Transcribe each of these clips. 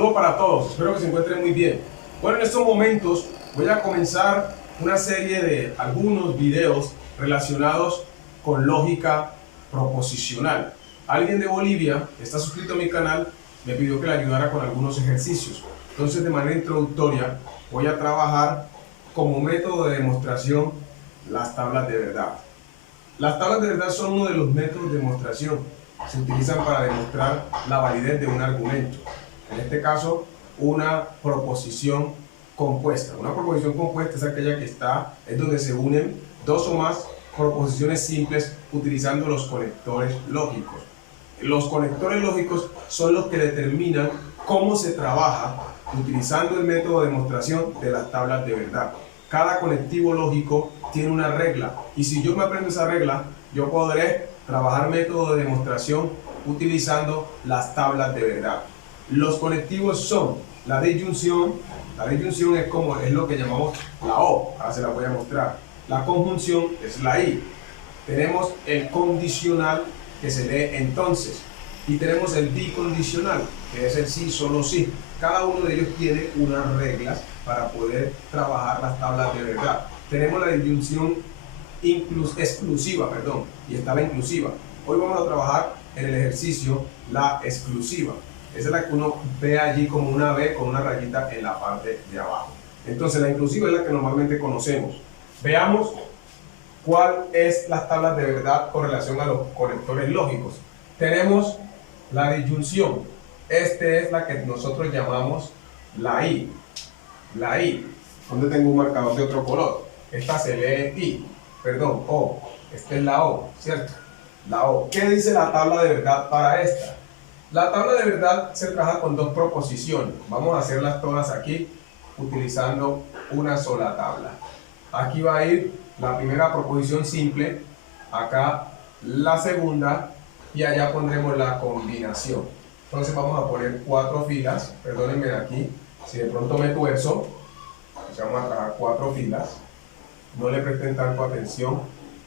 Saludos para todos, espero que se encuentren muy bien. Bueno, en estos momentos voy a comenzar una serie de algunos videos relacionados con lógica proposicional. Alguien de Bolivia que está suscrito a mi canal me pidió que le ayudara con algunos ejercicios. Entonces, de manera introductoria, voy a trabajar como método de demostración las tablas de verdad. Las tablas de verdad son uno de los métodos de demostración. Se utilizan para demostrar la validez de un argumento. En este caso, una proposición compuesta. Una proposición compuesta es aquella que es donde se unen dos o más proposiciones simples utilizando los conectores lógicos. Los conectores lógicos son los que determinan cómo se trabaja utilizando el método de demostración de las tablas de verdad. Cada conectivo lógico tiene una regla y si yo me aprendo esa regla, yo podré trabajar método de demostración utilizando las tablas de verdad. Los conectivos son la disyunción es lo que llamamos la O, ahora se la voy a mostrar. La conjunción es la I. Tenemos el condicional que se lee entonces y tenemos el bicondicional que es el sí, solo sí. Cada uno de ellos tiene unas reglas para poder trabajar las tablas de verdad. Tenemos la disyunción exclusiva, y está la inclusiva. Hoy vamos a trabajar en el ejercicio la exclusiva. Esa es la que uno ve allí como una B con una rayita en la parte de abajo. Entonces la inclusiva es la que normalmente conocemos. Veamos cuál es las tablas de verdad con relación a los conectores lógicos. Tenemos la disyunción. Esta es la que nosotros llamamos la I. La I. Donde tengo un marcador de otro color. Esta se lee O. Esta es la O, ¿cierto? La O. ¿Qué dice la tabla de verdad para esta? La tabla de verdad se trabaja con dos proposiciones. Vamos a hacerlas todas aquí utilizando una sola tabla. Aquí va a ir la primera proposición simple, acá la segunda y allá pondremos la combinación. Entonces vamos a poner 4 filas, perdónenme aquí, si de pronto me tuerzo, vamos a trabajar 4 filas. No le presten tanto atención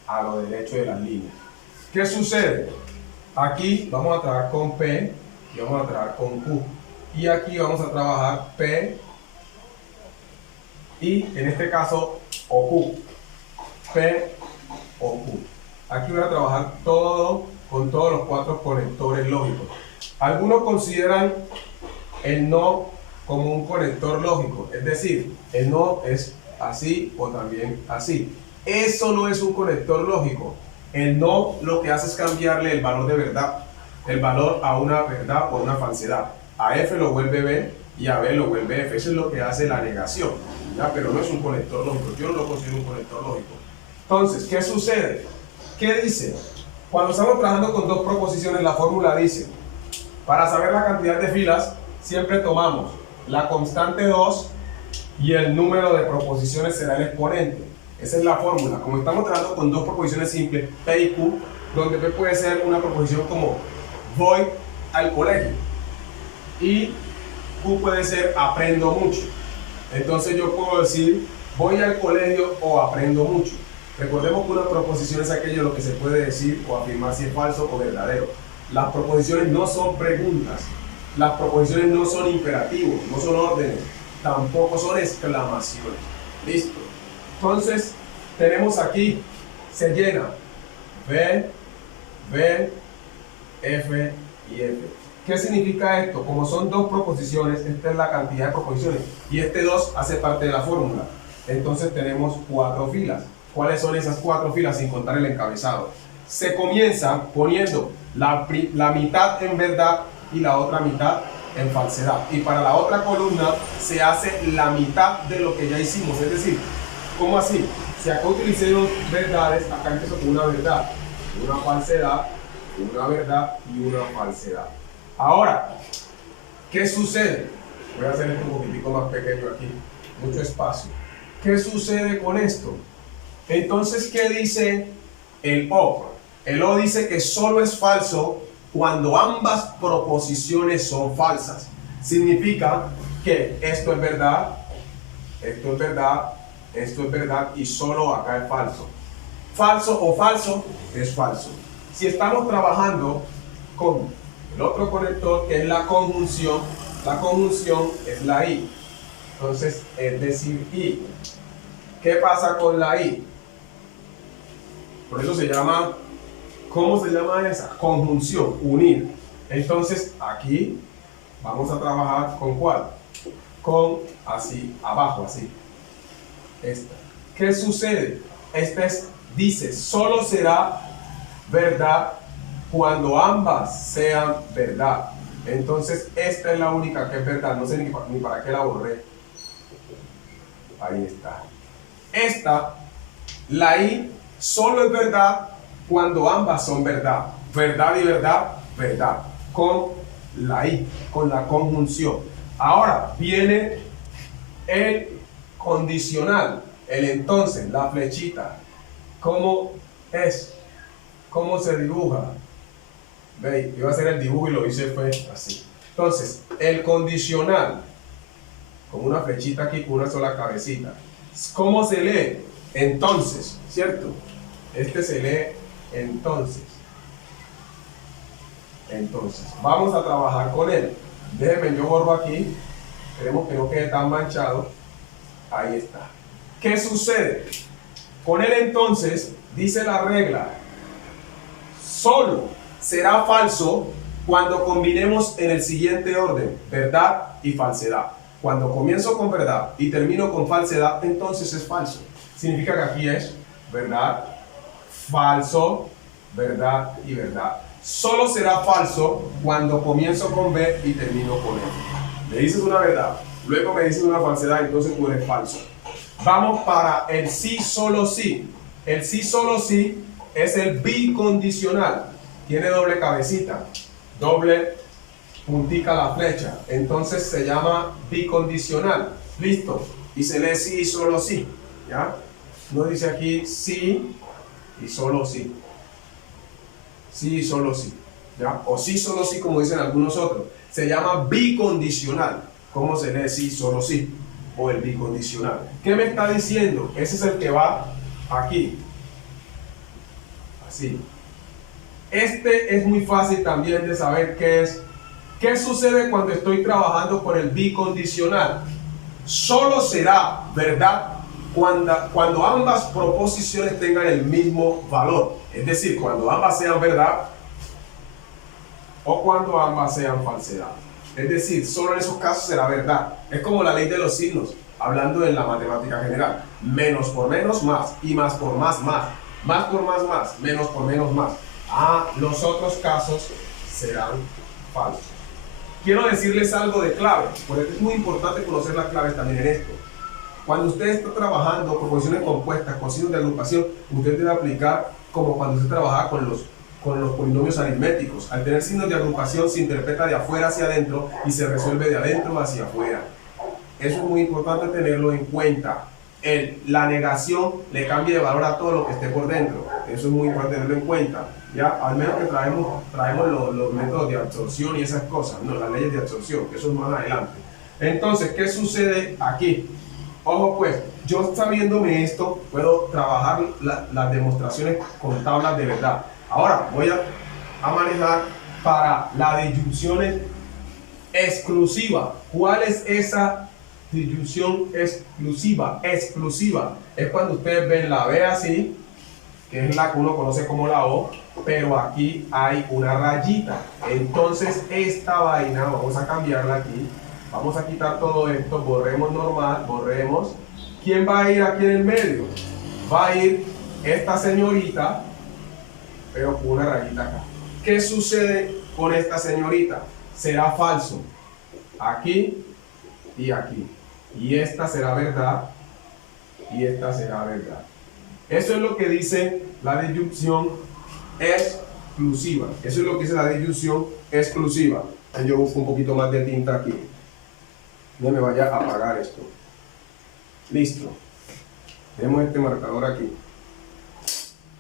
a lo derecho de las líneas. ¿Qué sucede? Aquí vamos a trabajar con P y vamos a trabajar con Q. Y aquí vamos a trabajar P y en este caso o Q. P o Q. Aquí voy a trabajar con todos los 4 conectores lógicos. Algunos consideran el no como un conector lógico, es decir, el no es así o también así. Eso no es un conector lógico. El no lo que hace es cambiarle el valor de verdad, el valor a una verdad o una falsedad. A F lo vuelve B y a B lo vuelve F. Eso es lo que hace la negación, ¿ya? Pero no es un conector lógico. Yo no lo considero un conector lógico. Entonces, ¿qué sucede? ¿Qué dice? Cuando estamos trabajando con dos proposiciones, la fórmula dice, para saber la cantidad de filas, siempre tomamos la constante 2 y el número de proposiciones será el exponente. Esa es la fórmula. Como estamos trabajando con dos proposiciones simples, P y Q, donde P puede ser una proposición como voy al colegio y Q puede ser aprendo mucho. Entonces yo puedo decir voy al colegio o aprendo mucho. Recordemos que una proposición es aquello lo que se puede decir o afirmar si es falso o verdadero. Las proposiciones no son preguntas, las proposiciones no son imperativos, no son órdenes, tampoco son exclamaciones. ¿Listo? Entonces, tenemos aquí, se llena B, F y F. ¿Qué significa esto? Como son dos proposiciones, esta es la cantidad de proposiciones y este 2 hace parte de la fórmula. Entonces tenemos 4 filas. ¿Cuáles son esas 4 filas sin contar el encabezado? Se comienza poniendo la mitad en verdad y la otra mitad en falsedad. Y para la otra columna se hace la mitad de lo que ya hicimos. Es decir, ¿cómo así? Si acá utilicé 2 verdades, acá empiezo con una verdad, una falsedad, una verdad y una falsedad. Ahora, ¿qué sucede? Voy a hacer esto un poquitico más pequeño aquí, mucho espacio. ¿Qué sucede con esto? Entonces, ¿qué dice el O? El O dice que solo es falso cuando ambas proposiciones son falsas. Significa que esto es verdad, esto es verdad, esto es verdad y solo acá es falso. Falso o falso es falso. Si estamos trabajando con el otro conector que es la conjunción, La conjunción es la I. Entonces, es decir, I. ¿Qué pasa con la I? Por eso se llama, ¿cómo se llama esa? Conjunción, unir. Entonces, aquí vamos a trabajar con ¿cuál? Con así, abajo, así. Esta. ¿Qué sucede? Dice, solo será verdad cuando ambas sean verdad. Entonces, esta es la única que es verdad. No sé ni para qué la borré. Ahí está. Esta, la I, solo es verdad cuando ambas son verdad. Verdad y verdad, verdad. Con la I, con la conjunción. Ahora viene el condicional, el entonces, la flechita. ¿Cómo es? ¿Cómo se dibuja? Veis, iba a hacer el dibujo y lo hice fue así. Entonces, el condicional, con una flechita aquí, con una sola cabecita. ¿Cómo se lee? Entonces, ¿cierto? Este se lee entonces. Entonces, vamos a trabajar con él. Déjenme, yo borro aquí. Queremos que no quede tan manchado. Ahí está. ¿Qué sucede? Con él entonces, dice la regla, solo será falso cuando combinemos en el siguiente orden, verdad y falsedad. Cuando comienzo con verdad y termino con falsedad, entonces es falso. Significa que aquí es verdad, falso, verdad y verdad. Solo será falso cuando comienzo con B y termino con E. Me dices una verdad, luego me dices una falsedad, entonces tú eres falso. Vamos para el sí, solo sí. El sí, solo sí es el bicondicional. Tiene doble cabecita, doble puntica la flecha. Entonces se llama bicondicional. Listo. Y se lee sí y solo sí. ¿Ya? No dice aquí sí y solo sí. Sí y solo sí. ¿Ya? O sí, solo sí, como dicen algunos otros. Se llama bicondicional. ¿Cómo se lee sí, solo sí? O el bicondicional. ¿Qué me está diciendo? Ese es el que va aquí. Así. Este es muy fácil también de saber qué es. ¿Qué sucede cuando estoy trabajando con el bicondicional? Solo será verdad cuando ambas proposiciones tengan el mismo valor. Es decir, cuando ambas sean verdad o cuando ambas sean falsedad. Es decir, solo en esos casos será verdad. Es como la ley de los signos, hablando en la matemática general. Menos por menos, más. Y más por más, más. Más por más, más. Menos por menos, más. Los otros casos serán falsos. Quiero decirles algo de clave, porque es muy importante conocer las claves también en esto. Cuando usted está trabajando proposiciones compuestas, con signos de agrupación, usted debe aplicar como cuando usted trabajaba con los polinomios aritméticos. Al tener signos de agrupación se interpreta de afuera hacia adentro y se resuelve de adentro hacia afuera. Eso es muy importante tenerlo en cuenta. La negación le cambia de valor a todo lo que esté por dentro. Eso es muy importante tenerlo en cuenta. ¿Ya? Al menos que traemos los métodos de absorción y esas cosas, no, las leyes de absorción, que eso es más adelante. Entonces, ¿qué sucede aquí? Ojo pues, yo sabiéndome esto, puedo trabajar las demostraciones con tablas de verdad. Ahora voy a manejar para la disyunción exclusiva. ¿Cuál es esa disyunción exclusiva? Exclusiva es cuando ustedes ven la B así, que es la que uno conoce como la O, pero aquí hay una rayita. Entonces esta vaina, vamos a cambiarla aquí, vamos a quitar todo esto, borremos normal, borremos. ¿Quién va a ir aquí en el medio? Va a ir esta señorita, pero con una rayita acá. ¿Qué sucede con esta señorita? Será falso aquí y aquí. Y esta será verdad y esta será verdad. Eso es lo que dice la disyunción exclusiva. Eso es lo que dice la disyunción exclusiva. Yo busco un poquito más de tinta aquí. No me vaya a apagar esto. Listo. Tenemos este marcador aquí.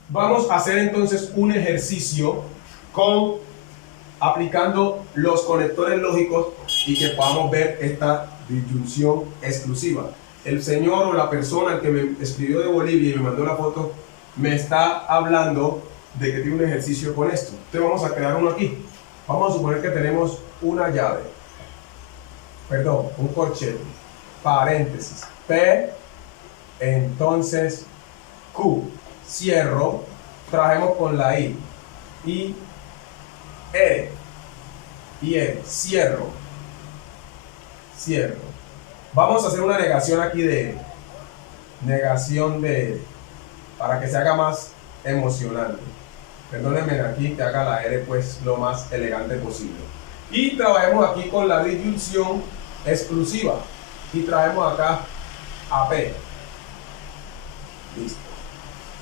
Vamos a hacer entonces un ejercicio aplicando los conectores lógicos y que podamos ver esta disyunción exclusiva. El señor o la persona que me escribió de Bolivia y me mandó la foto me está hablando de que tiene un ejercicio con esto. Entonces vamos a crear uno aquí. Vamos a suponer que tenemos una llave. perdón, un corchete, paréntesis, P, entonces Q, cierro, trabajemos con la I, R, cierro, cierro. Vamos a hacer una negación aquí para que se haga más emocionante. Perdónenme aquí que haga la R pues lo más elegante posible. Y trabajemos aquí con la disyunción exclusiva. Y traemos acá a P. Listo.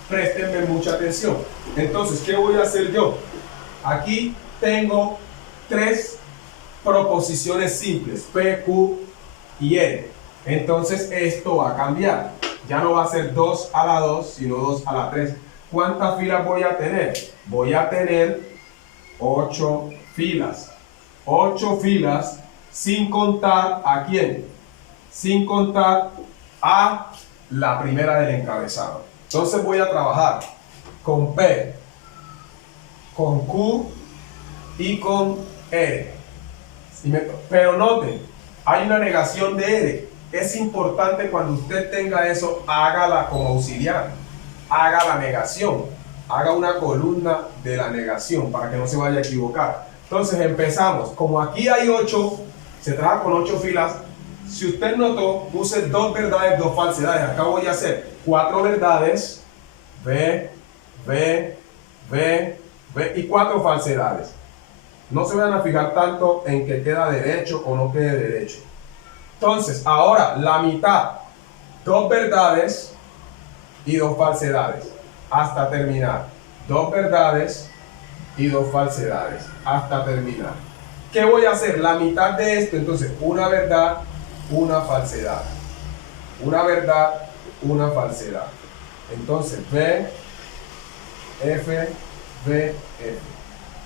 Préstenme mucha atención. Entonces, ¿qué voy a hacer yo? Aquí tengo tres proposiciones simples, P, Q y R. Entonces esto va a cambiar. Ya no va a ser 2 a la 2, sino 2 a la 3. ¿Cuántas filas voy a tener? Voy a tener 8 filas. 8 filas sin contar ¿a quién? Sin contar a la primera del encabezado. Entonces voy a trabajar con P, con Q y con R. Pero noten, hay una negación de R. Es importante cuando usted tenga eso, hágala como auxiliar. Haga la negación. Haga una columna de la negación para que no se vaya a equivocar. Entonces empezamos. Como aquí hay 8, se trabaja con 8 filas. Si usted notó, puse 2 verdades, 2 falsedades. Acá voy a hacer 4 verdades, B, y 4 falsedades. No se vayan a fijar tanto en que queda derecho o no quede derecho. Entonces, ahora la mitad, 2 verdades y 2 falsedades, hasta terminar. 2 verdades y 2 falsedades, hasta terminar. ¿Qué voy a hacer? La mitad de esto, entonces, una verdad, una falsedad. Una verdad, una falsedad. Entonces, B, F.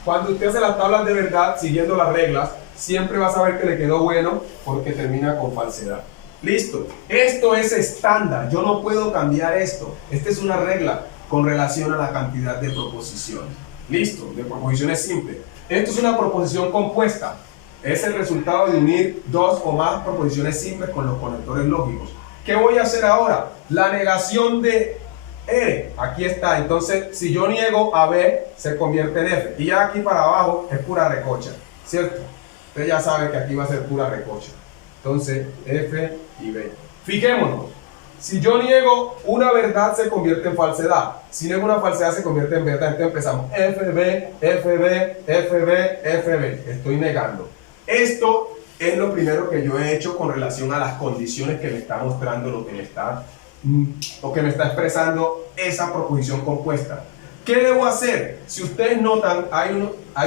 Cuando usted hace las tablas de verdad, siguiendo las reglas, siempre va a saber que le quedó bueno porque termina con falsedad. Listo. Esto es estándar. Yo no puedo cambiar esto. Esta es una regla con relación a la cantidad de proposiciones. Listo. De proposiciones simples. Esto es una proposición compuesta. Es el resultado de unir 2 o más proposiciones simples con los conectores lógicos. ¿Qué voy a hacer ahora? La negación de R, aquí está. Entonces, si yo niego a B, se convierte en F. Y ya aquí para abajo es pura recocha, ¿cierto? Usted ya sabe que aquí va a ser pura recocha. Entonces, F y B. Fijémonos. Si yo niego una verdad, se convierte en falsedad. Si niego una falsedad, se convierte en verdad. Entonces empezamos. FB. Estoy negando. Esto es lo primero que yo he hecho con relación a las condiciones que me está mostrando lo que me está expresando esa proposición compuesta. ¿Qué debo hacer? Si ustedes notan, hay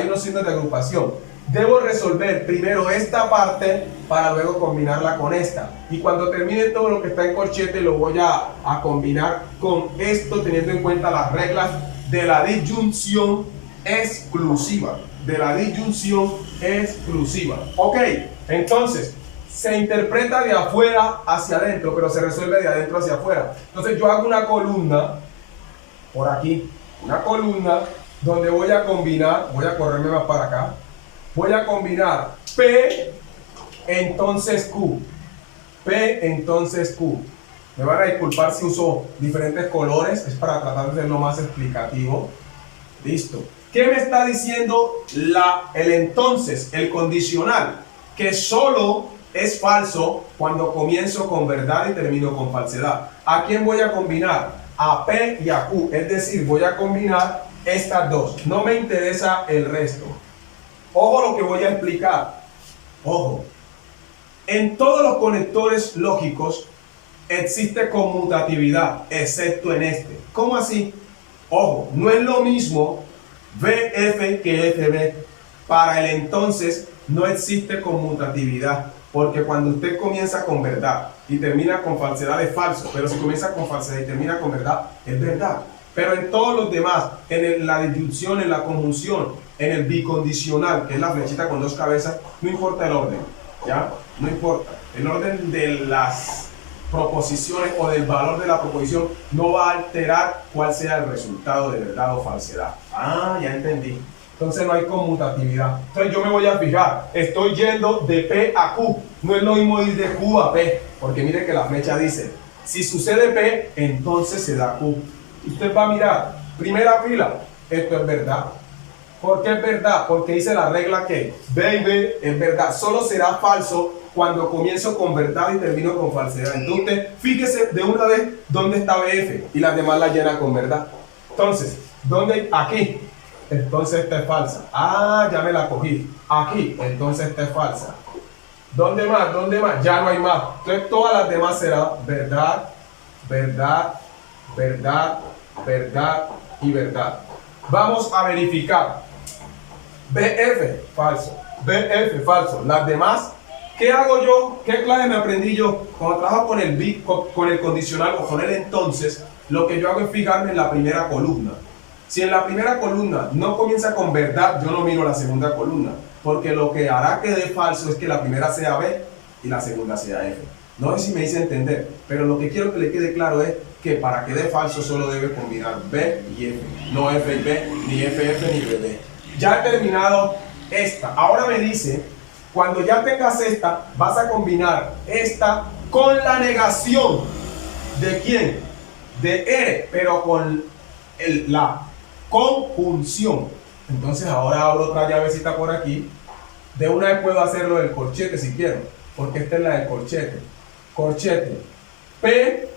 unos signos de agrupación. Debo resolver primero esta parte para luego combinarla con esta. Y cuando termine todo lo que está en corchete, lo voy a combinar con esto, teniendo en cuenta las reglas de la disyunción exclusiva. Ok, entonces se interpreta de afuera hacia adentro, pero se resuelve de adentro hacia afuera. Entonces yo hago una columna por aquí, una columna donde voy a combinar, voy a correrme más para acá, voy a combinar P, entonces Q. Me van a disculpar si uso diferentes colores, es para tratar de ser lo más explicativo. Listo. ¿Qué me está diciendo el entonces, el condicional? Que solo es falso cuando comienzo con verdad y termino con falsedad. ¿A quién voy a combinar? A P y a Q. Es decir, voy a combinar estas dos. No me interesa el resto. Ojo lo que voy a explicar. Ojo. En todos los conectores lógicos existe conmutatividad, excepto en este. ¿Cómo así? Ojo, no es lo mismo VF que FB. Para el entonces no existe conmutatividad, porque cuando usted comienza con verdad y termina con falsedad es falso, pero si comienza con falsedad y termina con verdad, es verdad. Pero en todos los demás, en la disyunción, en la conjunción, en el bicondicional, que es la flechita con dos cabezas, no importa el orden, ¿ya? No importa. El orden de las proposiciones o del valor de la proposición no va a alterar cuál sea el resultado de verdad o falsedad. Ah, ya entendí. Entonces no hay conmutatividad. Entonces yo me voy a fijar, estoy yendo de P a Q. No es lo mismo ir de Q a P, porque mire que la flecha dice, si sucede P, entonces se da Q. Usted va a mirar, primera fila, esto es verdad. ¿Por qué es verdad? Porque dice la regla que B y B es verdad. Solo será falso cuando comienzo con verdad y termino con falsedad. Entonces, fíjese de una vez dónde está BF y las demás las llena con verdad. Entonces, ¿dónde? Aquí. Entonces esta es falsa. Ah, ya me la cogí. Aquí. Entonces esta es falsa. ¿Dónde más? ¿Dónde más? Ya no hay más. Entonces todas las demás serán verdad, verdad, verdad, verdad y verdad. Vamos a verificar. BF, falso. BF, falso. Las demás, ¿qué hago yo? ¿Qué clave me aprendí yo? Cuando trabajo con el con el condicional o con el entonces, lo que yo hago es fijarme en la primera columna. Si en la primera columna no comienza con verdad, yo no miro la segunda columna, porque lo que hará que dé falso es que la primera sea B y la segunda sea F. No sé si me hice entender, pero lo que quiero que le quede claro es que para que dé falso solo debe combinar B y F, no F y B, ni FF ni BB. Ya he terminado esta. Ahora me dice, cuando ya tengas esta, vas a combinar esta con la negación. ¿De quién? De R, pero con la conjunción. Entonces ahora abro otra llavecita por aquí. De una vez puedo hacerlo del corchete si quiero, porque esta es la del corchete. Corchete. P,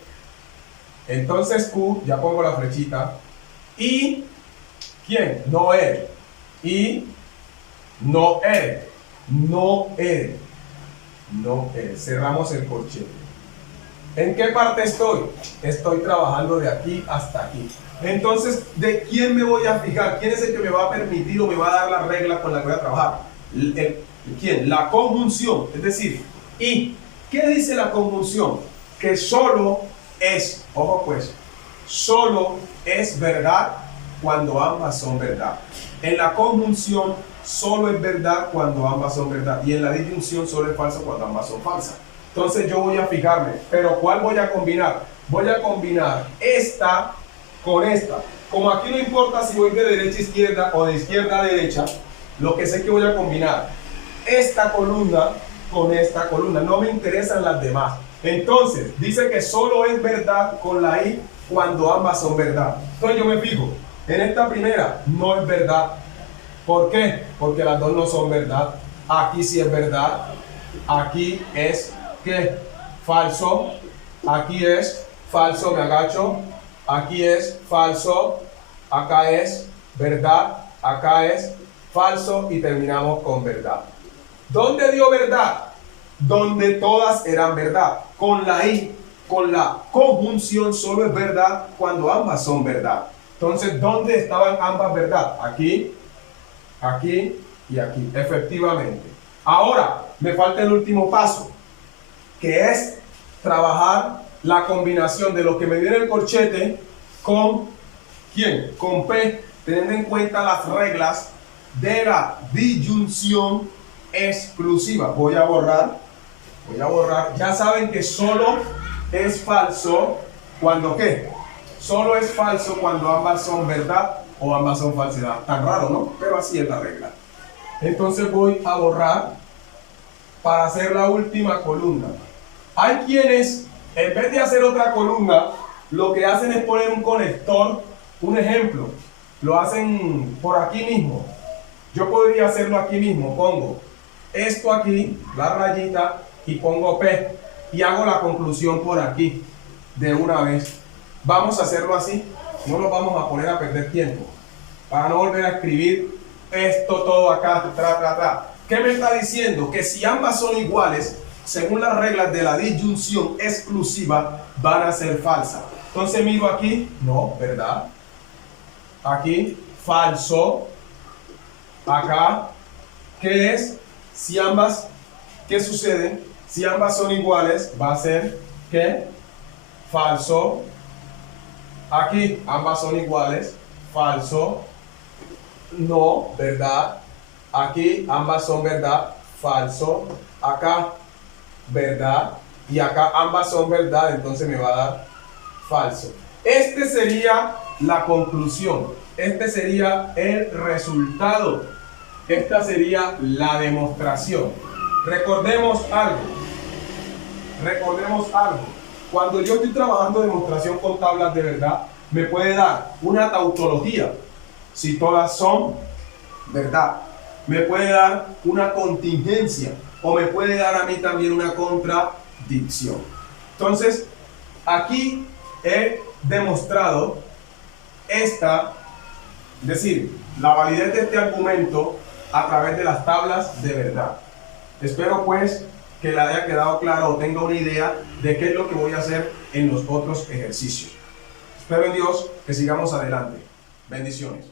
entonces Q, ya pongo la flechita. Y, ¿quién? No R. Y, no R. No R. No R. Cerramos el corchete. ¿En qué parte estoy? Estoy trabajando de aquí hasta aquí. Entonces, ¿de quién me voy a fijar? ¿Quién es el que me va a permitir o me va a dar la regla con la que voy a trabajar? ¿Quién? La conjunción. Es decir, ¿y qué dice la conjunción? Que solo es, ojo pues, solo es verdad cuando ambas son verdad. En la conjunción solo es verdad cuando ambas son verdad. Y en la disyunción solo es falso cuando ambas son falsas. Entonces yo voy a fijarme, pero ¿cuál voy a combinar? Voy a combinar esta con esta. Como aquí no importa si voy de derecha a izquierda o de izquierda a derecha, lo que sé es que voy a combinar esta columna con esta columna. No me interesan las demás. Entonces, dice que solo es verdad con la I cuando ambas son verdad. Entonces yo me fijo, en esta primera no es verdad. ¿Por qué? Porque las dos no son verdad. Aquí sí es verdad. Aquí es ¿qué? Falso. Aquí es falso, me agacho. Aquí es falso. Acá es verdad. Acá es falso y terminamos con verdad. ¿Dónde dio verdad? Donde todas eran verdad. Con la I, con la conjunción solo es verdad cuando ambas son verdad. Entonces, ¿dónde estaban ambas verdad? Aquí, aquí y aquí, efectivamente. Ahora, me falta el último paso, que es trabajar la combinación de lo que me viene el corchete con ¿quién? Con P, teniendo en cuenta las reglas de la disyunción exclusiva. Voy a borrar. Ya saben que solo es falso cuando ¿qué? Solo es falso cuando ambas son verdad o ambas son falsedad. Tan raro, ¿no? Pero así es la regla. Entonces voy a borrar para hacer la última columna. Hay quienes, en vez de hacer otra columna, lo que hacen es poner un conector. Un ejemplo, lo hacen por aquí mismo. Yo podría hacerlo aquí mismo. Pongo esto aquí, la rayita, y pongo P. Y hago la conclusión por aquí, de una vez. Vamos a hacerlo así. No nos vamos a poner a perder tiempo. Para no volver a escribir esto todo acá, ¿Qué me está diciendo? Que si ambas son iguales, según las reglas de la disyunción exclusiva, van a ser falsas. Entonces miro aquí, no, ¿verdad? Aquí, falso. Acá, ¿qué es? Si ambas, ¿qué sucede? Si ambas son iguales, va a ser, ¿qué? Falso. Aquí, ambas son iguales, falso. No, ¿verdad? Aquí, ambas son verdad, falso. Acá, verdad. Y acá, ambas son verdad, entonces me va a dar falso. Este sería la conclusión. este sería el resultado. Esta sería la demostración. Recordemos algo. Cuando yo estoy trabajando demostración con tablas de verdad, me puede dar una tautología, si todas son verdad. Me puede dar una contingencia o me puede dar a mí también una contradicción. Entonces, aquí he demostrado es decir, la validez de este argumento a través de las tablas de verdad. Espero pues que le haya quedado claro o tenga una idea de qué es lo que voy a hacer en los otros ejercicios. Espero en Dios que sigamos adelante. Bendiciones.